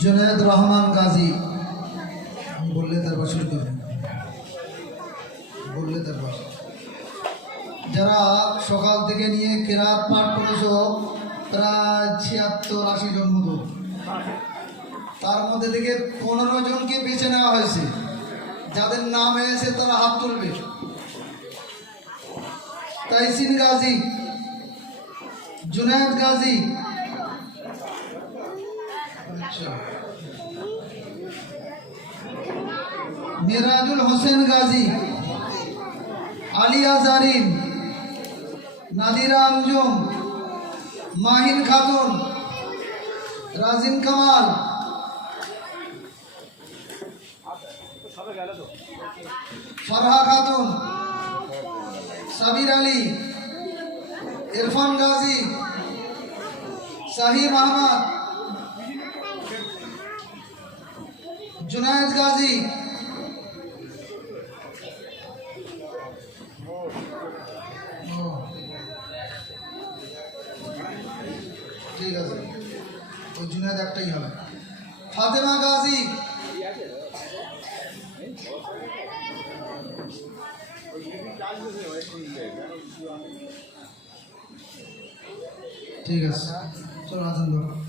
जुनैद रहमान गाजी बोलले दरबार शुरू करें बोलले दरबार যারা সকাল থেকে নিয়ে কিরাত পাঠ করেছো প্রায় ৭৬-৮০ জন মতো, তার মধ্যে থেকে ১৫ জনকে বেছে নেওয়া হয়েছে। যাদের নাম এসে তারা হাত তুলবে। তাইসিন গাজী, जुनैद गाजी, अच्छा, मिराजुल हुसैन गाजी, आलिया जारिन, नादिरा अंजुम, माहिन खातून, राजिम कमाल, फरहा खातून, साबिर अली, इरफान गाजी, साहिर अहमद, जुनैद गाजी, ठीक है सर, तो जुनैद एकटाई हबे। फातिमा गाजी, ठीक है चलो आजान दो।